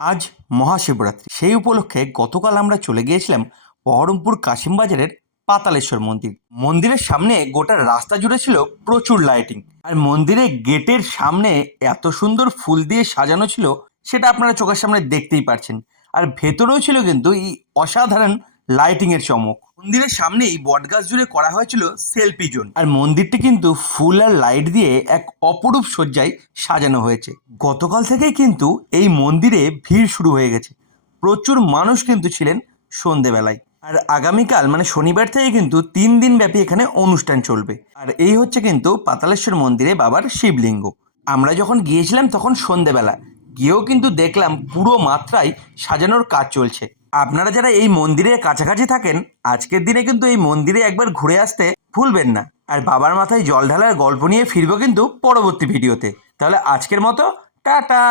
আজ মহাশিবরাত্রি, সেই উপলক্ষে গতকাল আমরা চলে গিয়েছিলাম বহরমপুর কাশিমবাজারের পাতালেশ্বর মন্দির। মন্দিরের সামনে গোটা রাস্তা জুড়ে ছিল প্রচুর লাইটিং, আর মন্দিরের গেটের সামনে এত সুন্দর ফুল দিয়ে সাজানো ছিল, সেটা আপনারা চোখের সামনে দেখতেই পারছেন। আর ভেতরেও ছিল কিন্তু এই অসাধারণ লাইটিং এর চমক। মন্দিরের সামনেই বটগাছ জুড়ে করা হয়েছিল সেলফি জোন, আর মন্দিরটি কিন্তু ফুল আর লাইট দিয়ে এক অপরূপ সজ্জায় সাজানো হয়েছে। গতকাল থেকেই কিন্তু এই মন্দিরে ভিড় শুরু হয়ে গেছে, প্রচুর মানুষ কিন্তু ছিলেন সন্ধেবেলায়। আর আগামীকাল মানে শনিবার থেকে কিন্তু 3 দিন ব্যাপী এখানে অনুষ্ঠান চলবে। আর এই হচ্ছে কিন্তু পাতালেশ্বর মন্দিরে বাবার শিবলিঙ্গ। আমরা যখন গিয়েছিলাম তখন সন্ধেবেলা, গিয়েও কিন্তু দেখলাম পুরো মাত্রায় সাজানোর কাজ চলছে। আপনারা যারা এই মন্দিরের কাছাকাছি থাকেন, আজকের দিনে কিন্তু এই মন্দিরে একবার ঘুরে আসতে ভুলবেন না। আর বাবার মাথায় জল ঢালার গল্প নিয়ে ফিরবো কিন্তু পরবর্তী ভিডিওতে। তাহলে আজকের মতো টাটা।